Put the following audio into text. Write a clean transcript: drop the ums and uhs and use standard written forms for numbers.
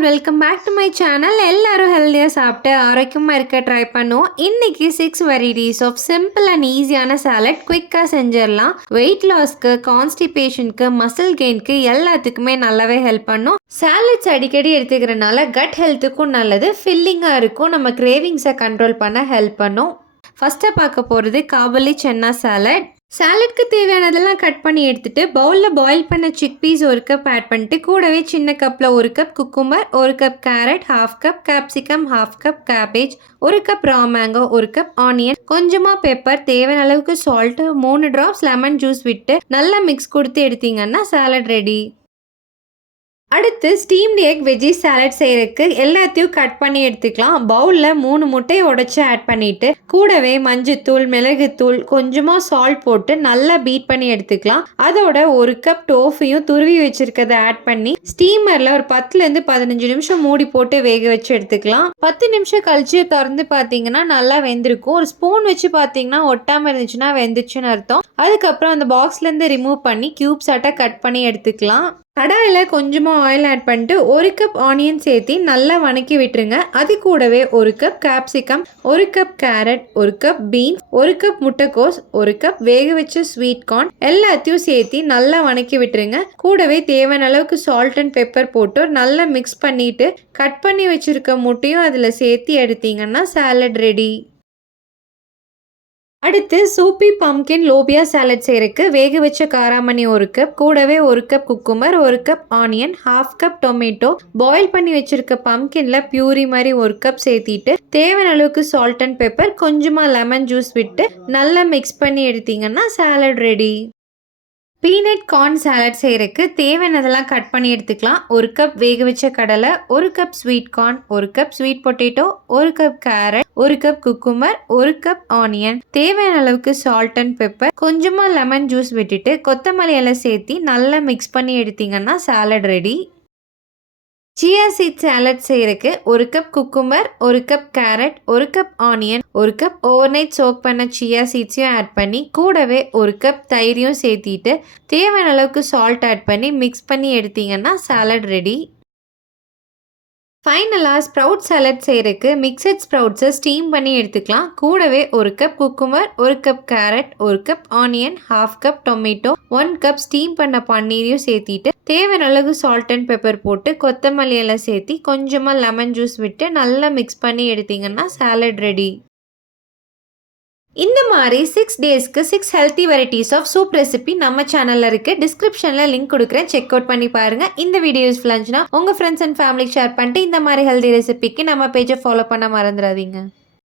All welcome back to my channel. எல்லாரும் ஹெல்த்தியாக சாப்பிட்டு ஆரோக்கியமாக இருக்க ட்ரை பண்ணுவோம். இன்னைக்கு 6 வெரைட்டிஸ் ஆஃப் சிம்பிள் அண்ட் ஈஸியான சாலட் குயிக்காக செஞ்சிடலாம். வெயிட் லாஸ்க்கு, கான்ஸ்டிபேஷனுக்கு, மசில் கெயின்க்கு எல்லாத்துக்குமே நல்லாவே ஹெல்ப் பண்ணும். சாலட்ஸ் அடிக்கடி எடுத்துக்கிறனால கட் ஹெல்த்துக்கும் நல்லது, ஃபில்லிங்காக இருக்கும், நம்ம கிரேவிங்ஸை கண்ட்ரோல் பண்ண ஹெல்ப் பண்ணும். ஃபஸ்ட்டாக பார்க்க போகிறது காபூலி சன்னா சாலட். சாலட்க்கு தேவையானதெல்லாம் கட் பண்ணி எடுத்துட்டு பவுலில் பாயில் பண்ண சிக் பீஸ் 1 கப் ஆட் பண்ணிட்டு கூடவே சின்ன கப்பில் 1 cup cucumber, 1 cup carrot, 1/2 cup capsicum, 1/2 cup cabbage, 1 cup raw mango, 1 cup onion, கொஞ்சமாக பெப்பர், தேவையான அளவுக்கு சால்ட், 3 ட்ராப்ஸ் லெமன் ஜூஸ் விட்டு நல்லா மிக்ஸ் கொடுத்து எடுத்தீங்கன்னா சாலட் ரெடி. அடுத்து ஸ்டீம்டு எக் வெஜ்ஜி சாலட் செய்யறதுக்கு எல்லாத்தையும் கட் பண்ணி எடுத்துக்கலாம். பவுலில் 3 முட்டையை உடைச்சி ஆட் பண்ணிட்டு கூடவே மஞ்சத்தூள், மிளகுத்தூள், கொஞ்சமாக சால்ட் போட்டு நல்லா பீட் பண்ணி எடுத்துக்கலாம். அதோட 1 கப் டோஃபியும் துருவி வச்சிருக்கதை ஆட் பண்ணி ஸ்டீமரில் ஒரு 10லேருந்து 15 நிமிஷம் மூடி போட்டு வேக வச்சு எடுத்துக்கலாம். 10 நிமிஷம் கழிச்சு திறந்து பார்த்தீங்கன்னா நல்லா வெந்திருக்கும். ஒரு ஸ்பூன் வச்சு பார்த்தீங்கன்னா ஒட்டாமல் இருந்துச்சுன்னா வெந்துச்சுன்னு அர்த்தம். அதுக்கப்புறம் அந்த பாக்ஸ்லேருந்து ரிமூவ் பண்ணி கியூப்ஸ் ஆட்டாக கட் பண்ணி எடுத்துக்கலாம். கடாயில் கொஞ்சமாக ஆயில் ஆட் பண்ணிட்டு 1 கப் ஆனியன் சேர்த்து நல்லா வணக்கி விட்டுருங்க. அது கூடவே 1 cup capsicum, 1 cup carrot, 1 cup beans, 1 cup முட்டைக்கோஸ், 1 கப் வேக வச்ச ஸ்வீட் கார்ன் எல்லாத்தையும் சேர்த்து நல்லா வணக்கி விட்டுருங்க. கூடவே தேவையான அளவுக்கு சால்ட் அண்ட் பெப்பர் போட்டு நல்லா மிக்ஸ் பண்ணிட்டு கட் பண்ணி வச்சிருக்க முட்டையும் அதில் சேர்த்து எடுத்தீங்கன்னா சாலட் ரெடி. அடுத்து சூப்பி பம்கின் லோபியா சாலட் செய்யறதுக்கு வேக வச்ச காராமணி 1 கப், கூடவே 1 cup cucumber, 1 cup onion, 1/2 cup tomato, boil பண்ணி வச்சிருக்க பம்கின்ல பியூரி மாதிரி 1 கப் சேர்த்திட்டு தேவையான அளவுக்கு சால்ட் அண்ட் பெப்பர், கொஞ்சமாக லெமன் ஜூஸ் விட்டு நல்லா மிக்ஸ் பண்ணி எடுத்தீங்கன்னா salad ready. Peanut corn salad செய்யறதுக்கு தேவையானதெல்லாம் கட் பண்ணி எடுத்துக்கலாம். 1 கப் வேக வச்ச கடலை, 1 cup sweet corn, 1 cup sweet potato, 1 cup carrot, 1 cup cucumber, 1 cup onion, தேவையான அளவுக்கு சால்ட் அண்ட் பெப்பர், கொஞ்சமாக லெமன் ஜூஸ் விட்டுட்டு கொத்தமல்லி இலை சேர்த்து நல்லா மிக்ஸ் பண்ணி எடுத்தீங்கன்னா salad ready. Chia seed salad செய்யறதுக்கு 1 cup cucumber, 1 cup carrot, 1 cup onion, 1 cup over night soak பண்ண சியா சீட்ஸையும் ஆட் பண்ணி கூடவே 1 கப் தயிரையும் சேர்த்திட்டு தேவையான அளவுக்கு சால்ட் ஆட் பண்ணி மிக்ஸ் பண்ணி எடுத்தீங்கன்னா சாலட் ரெடி. ஃபைனலாக ஸ்ப்ரவுட் சாலட் செய்யறதுக்கு மிக்சட் ஸ்ப்ரவுட்ஸை ஸ்டீம் பண்ணி எடுத்துக்கலாம். கூடவே 1 cup cucumber, 1 cup carrot, 1 cup onion, 1/2 cup tomato, 1 cup steam பண்ண பன்னீரையும் சேர்த்திட்டு தேவையான அளவு சால்ட் அண்ட் பெப்பர் போட்டு கொத்தமல்லி எல்லாம் சேர்த்து கொஞ்சமாக லெமன் ஜூஸ் விட்டு நல்லா மிக்ஸ் பண்ணி எடுத்தீங்கன்னா சாலட் ரெடி. இந்த மாதிரி 6 டேஸ்க்கு 6 healthy varieties of soup recipe நம்ம சேனலில் இருக்குது. டிஸ்கிரிப்ஷனில் லிங்க் கொடுக்குறேன், செக் அவுட் பண்ணி பாருங்கள். இந்த வீடியோ யூஸ்ஃபுல்லாக இருந்துச்சுன்னா உங்கள் ஃப்ரெண்ட்ஸ் அண்ட் ஃபேமிலிக்கு ஷேர் பண்ணிட்டு இந்த மாதிரி ஹெல்த்தி ரெசிபிக்கு நம்ம பேஜை ஃபாலோ பண்ண மறந்துடாதீங்க.